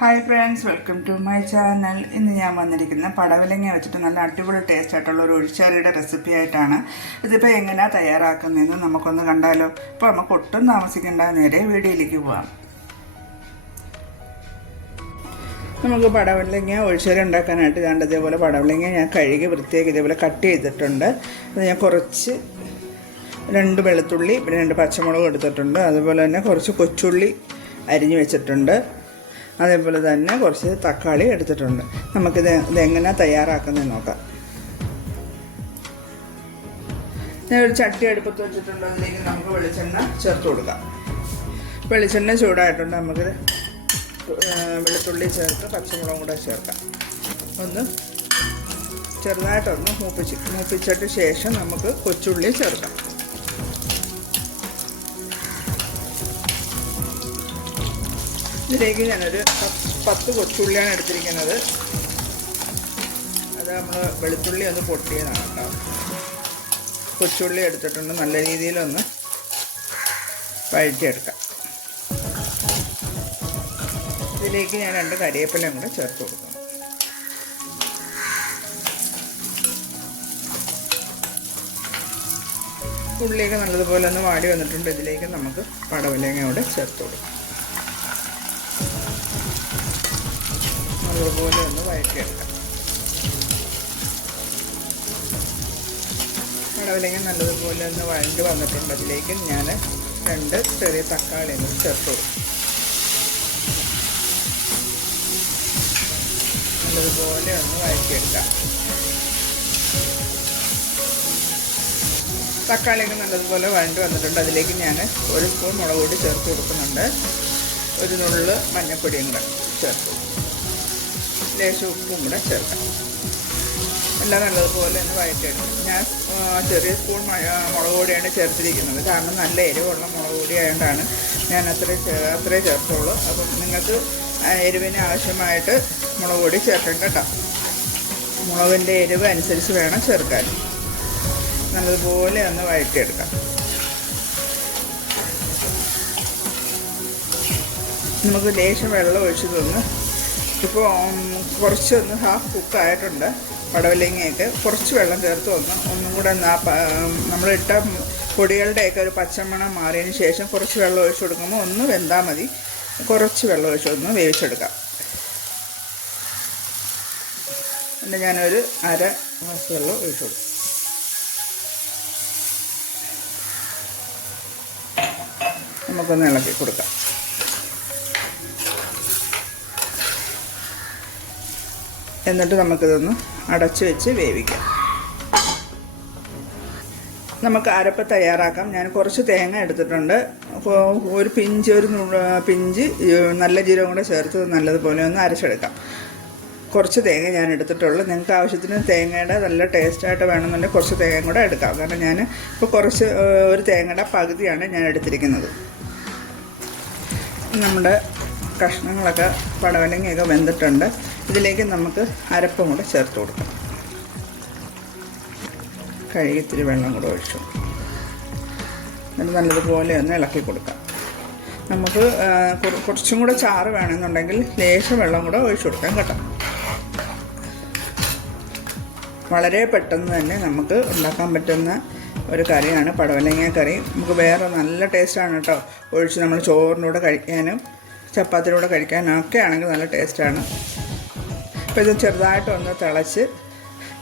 Hi friends welcome to my channel ഇന്ന് ഞാൻ വന്നിരിക്കുന്ന പടവലങ്ങ വെച്ചിട്ട് നല്ല അടിപൊളി ടേസ്റ്റ് ആയിട്ടുള്ള ഒരു ഒഴിച്ചാറിയുടെ റെസിപ്പി ആയിട്ടാണ്. ഇതിപ്പോൾ എങ്ങനെയാണ് തയ്യാറാക്കുന്നതെന്ന് നമുക്കൊന്ന് കണ്ടാലോ. ഇപ്പോൾ നമുക്ക് ഒട്ടും താമസിക്കേണ്ട നേരെ വീഡിയോയിലേക്ക് പോവാം. നമുക്ക് പടവലങ്ങ ഒഴിച്ചാരി ഉണ്ടാക്കാനായിട്ട് ഞാൻ ഇതേപോലെ പടവലങ്ങ ഞാൻ കഴുകി വൃത്തിയാക്കി ഇതേപോലെ കട്ട് ചെയ്തിട്ടുണ്ട്. അത് ഞാൻ കുറച്ച് രണ്ട് വെളുത്തുള്ളി പിന്നെ രണ്ട് പച്ചമുളക് എടുത്തിട്ടുണ്ട്. അതുപോലെ തന്നെ കുറച്ച് കൊച്ചുള്ളി അരിഞ്ഞു വെച്ചിട്ടുണ്ട്. അതേപോലെ തന്നെ കുറച്ച് തക്കാളി എടുത്തിട്ടുണ്ട്. നമുക്കിത് ഇതെങ്ങനെ തയ്യാറാക്കുന്നത് നോക്കാം. ഞാൻ ഒരു ചട്ടി അടുപ്പത്ത് വെച്ചിട്ടുണ്ട്. അതിലേക്ക് നമുക്ക് വെളിച്ചെണ്ണ ചേർത്ത് കൊടുക്കാം. വെളിച്ചെണ്ണ ചൂടായിട്ടുണ്ട്. നമുക്കിത് വെളുത്തുള്ളി ചേർത്ത് പച്ചമുളകും കൂടെ ചേർക്കാം. ഒന്ന് ചെറുതായിട്ടൊന്ന് മൂപ്പിച്ച് മൂപ്പിച്ചിട്ട് ശേഷം നമുക്ക് കൊച്ചുള്ളി ചേർക്കാം. ഇതിലേക്ക് ഞാനൊരു പത്ത് കൊച്ചുള്ളിയാണ് എടുത്തിരിക്കുന്നത്. അത് നമ്മൾ വെളുത്തുള്ളി ഒന്ന് പൊട്ടിയതാണ് കേട്ടോ. കൊച്ചുള്ളി എടുത്തിട്ടുണ്ട്. നല്ല രീതിയിലൊന്ന് വഴറ്റിയെടുക്കാം. ഇതിലേക്ക് ഞാൻ രണ്ട് കറിവേപ്പിലയും കൂടെ ചേർത്ത് കൊടുക്കണം ഉള്ളിയൊക്കെ നല്ലതുപോലെ ഒന്ന് വാടി വന്നിട്ടുണ്ട്. ഇതിലേക്ക് നമുക്ക് പടവലങ്ങ കൂടെ ചേർത്ത് കൊടുക്കാം. അതുപോലെ ഒന്ന് വഴറ്റിയെടുക്കാം. പടവലങ്ങ നല്ലതുപോലെ ഒന്ന് വഴണ്ട് വന്നിട്ടുണ്ട്. അതിലേക്ക് ഞാൻ രണ്ട് ചെറിയ തക്കാളി ഒന്ന് ചേർത്ത് നല്ലതുപോലെ ഒന്ന് വഴറ്റിയെടുക്കാം. തക്കാളിയൊക്കെ നല്ലതുപോലെ വഴണ്ട് വന്നിട്ടുണ്ട്. അതിലേക്ക് ഞാൻ ഒരു സ്പൂൺ മുളക് പൊടി ചേർത്ത് കൊടുക്കുന്നുണ്ട്. ഒരു നുള്ളിൽ മഞ്ഞപ്പൊടിയും കൂടെ ചേർത്ത് ലേശം ഉപ്പും കൂടെ ചേർക്കാം. എല്ലാം നല്ലതുപോലെ ഒന്ന് വഴറ്റിയെടുക്കും. ഞാൻ ചെറിയ സ്പൂൺ മുളക് പൊടിയാണ് ചേർത്തിരിക്കുന്നത്. കാരണം നല്ല എരിവുള്ള മുളക് പൊടി ആയതുകൊണ്ടാണ് ഞാൻ അത്രേ അത്രേ ചേർത്തുള്ളൂ. അപ്പം നിങ്ങൾക്ക് എരിവിന് ആവശ്യമായിട്ട് മുളക് പൊടി ചേർക്കാം കേട്ടോ മുളകിന്റെ എരിവ് അനുസരിച്ച് വേണം ചേർക്കാൻ. നല്ലതുപോലെ ഒന്ന് വഴറ്റിയെടുക്കാം. നമുക്ക് ലേശം വെള്ളം ഒഴിച്ച് തന്ന് ഇപ്പോൾ കുറച്ചൊന്ന് ഹാഫ് കുക്കായിട്ടുണ്ട് പടവലങ്ങയൊക്കെ കുറച്ച് വെള്ളം ചേർത്ത് വന്ന് ഒന്നും കൂടെ ഒന്ന് നമ്മളിട്ട പൊടികളുടെയൊക്കെ ഒരു പച്ചമണം മാറിയതിന് ശേഷം കുറച്ച് വെള്ളം ഒഴിച്ച് കൊടുക്കുമ്പോൾ ഒന്ന് വെന്താൽ മതി. കുറച്ച് വെള്ളം ഒഴിച്ച് ഒന്ന് വേവിച്ചെടുക്കാം. എന്നിട്ട് ഞാനൊരു അര ഗ്ലാസ് വെള്ളം ഒഴിച്ചു കൊടുക്കും. നമുക്കൊന്ന് ഇളക്കി കൊടുക്കാം. എന്നിട്ട് നമുക്കിതൊന്ന് അടച്ചു വെച്ച് വേവിക്കാം. നമുക്ക് അരപ്പ് തയ്യാറാക്കാം. ഞാൻ കുറച്ച് തേങ്ങ എടുത്തിട്ടുണ്ട്. ഒരു പിഞ്ച് ഒരു പിഞ്ച് നല്ല ജീരകം കൂടെ ചേർത്ത് നല്ലതുപോലെ ഒന്ന് അരച്ചെടുക്കാം. കുറച്ച് തേങ്ങ ഞാൻ എടുത്തിട്ടുള്ളൂ. നിങ്ങൾക്ക് ആവശ്യത്തിന് തേങ്ങയുടെ നല്ല ടേസ്റ്റായിട്ട് വേണമെന്നുണ്ടെങ്കിൽ കുറച്ച് തേങ്ങ കൂടെ എടുക്കാം. കാരണം ഞാൻ ഇപ്പോൾ കുറച്ച് ഒരു തേങ്ങയുടെ പകുതിയാണ് ഞാൻ എടുത്തിരിക്കുന്നത്. നമ്മുടെ കഷ്ണങ്ങളൊക്കെ പടവലങ്ങയൊക്കെ വെന്തിട്ടുണ്ട്. ഇതിലേക്ക് നമുക്ക് അരപ്പും കൂടെ ചേർത്ത് കൊടുക്കാം. കഴുകി ഇത്തിരി വെള്ളം കൂടെ ഒഴിച്ചു. എന്നിട്ട് നല്ലതുപോലെ ഒന്ന് ഇളക്കി കൊടുക്കാം. നമുക്ക് കുറച്ചും കൂടെ ചാറ് വേണമെന്നുണ്ടെങ്കിൽ ലേശം വെള്ളം കൂടെ ഒഴിച്ചു കൊടുക്കാം കേട്ടോ. വളരെ പെട്ടെന്ന് തന്നെ നമുക്ക് ഉണ്ടാക്കാൻ പറ്റുന്ന ഒരു കറിയാണ് പടവലങ്ങ കറി. നമുക്ക് വേറെ നല്ല ടേസ്റ്റാണ് കേട്ടോ. ഒഴിച്ച് നമ്മൾ ചോറിന്റെ കൂടെ കഴിക്കാനും ചപ്പാത്തിയുടെ കൂടെ കഴിക്കാനൊക്കെ ആണെങ്കിൽ നല്ല ടേസ്റ്റാണ്. അപ്പോൾ ഇത് ചെറുതായിട്ടൊന്ന് തിളച്ച്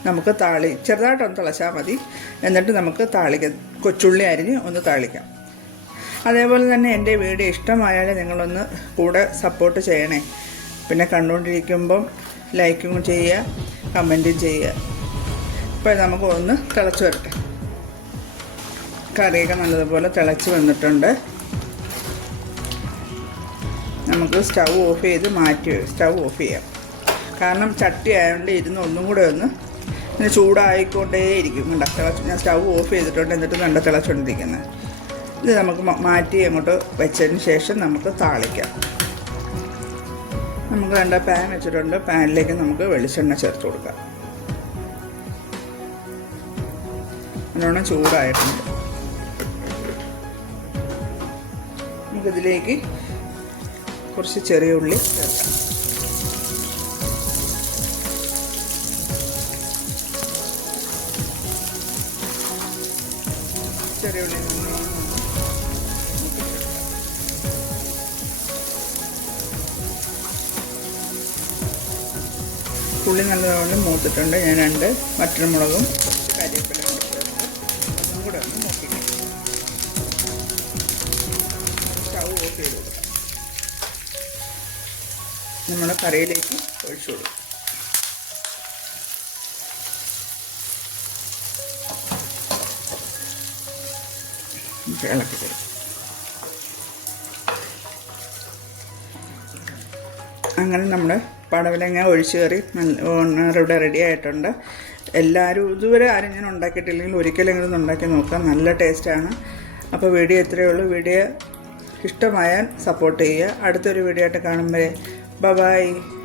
നമുക്ക് താളി ചെറുതായിട്ടൊന്ന് തിളച്ചാൽ മതി. എന്നിട്ട് നമുക്ക് താളിക്കാം. കൊച്ചുള്ളി അരിഞ്ഞ് ഒന്ന് താളിക്കാം. അതേപോലെ തന്നെ എന്റെ വീഡിയോ ഇഷ്ടമായാൽ നിങ്ങളൊന്ന് കൂടെ സപ്പോർട്ട് ചെയ്യണേ. പിന്നെ കണ്ടുകൊണ്ടിരിക്കുമ്പം ലൈക്കും ചെയ്യുക കമന്റും ചെയ്യുക. ഇപ്പോൾ നമുക്ക് ഒന്ന് തിളച്ച് വരട്ടെ. കറിയൊക്കെ നല്ലതുപോലെ തിളച്ച് വന്നിട്ടുണ്ട്. നമുക്ക് സ്റ്റൗ ഓഫ് ചെയ്ത് മാറ്റി സ്റ്റൗ ഓഫ് ചെയ്യാം. കാരണം ചട്ടി ആയതുകൊണ്ട് ഇരുന്ന് ഒന്നും കൂടെ ഒന്ന് ഇങ്ങനെ ചൂടായിക്കൊണ്ടേയിരിക്കും കണ്ട? തിളച്ച് ഞാൻ സ്റ്റൗ ഓഫ് ചെയ്തിട്ടുണ്ട്. എന്നിട്ട് കണ്ട? തിളച്ചുകൊണ്ടിരിക്കുന്നത് ഇത് നമുക്ക് മാറ്റി അങ്ങോട്ട് വെച്ചതിന് ശേഷം നമുക്ക് താളിക്കാം. നമുക്ക് കണ്ട പാൻ വെച്ചിട്ടുണ്ട്. പാനിലേക്ക് നമുക്ക് വെളിച്ചെണ്ണ ചേർത്ത് കൊടുക്കാം. നല്ലോണം ചൂടായിട്ടുണ്ട്. നമുക്കിതിലേക്ക് കുറച്ച് ചെറിയ ഉള്ളി ചേർക്കാം ചെറിയ ഉള്ളി ഉള്ളി നല്ലതുപോലെ മൂത്തിട്ടുണ്ട്. ഞാൻ രണ്ട് മറ്റൊരുമുളകും കരിവേപ്പില കൂടെ ഒന്ന് നോക്കി സ്റ്റൗ ഓഫ് ചെയ്ത് കൊടുക്കാം. നമ്മൾ കറിയിലേക്ക് ഒഴിച്ചു കൊടുക്കും. അങ്ങനെ നമ്മൾ പടവലങ്ങ ഒഴിച്ചു നല്ല ഇവിടെ റെഡി ആയിട്ടുണ്ട്. എല്ലാവരും ഇതുവരെ ആരും ഞാൻ ഉണ്ടാക്കിയിട്ടില്ലെങ്കിൽ ഒരിക്കലെങ്കിലും ഉണ്ടാക്കി നോക്കാം. നല്ല ടേസ്റ്റാണ് അപ്പോൾ വീഡിയോ ഇത്രയേ ഉള്ളൂ. വീഡിയോ ഇഷ്ടമായാൽ സപ്പോർട്ട് ചെയ്യുക. അടുത്തൊരു വീഡിയോ ആയിട്ട് കാണുമ്പോൾ Bye bye.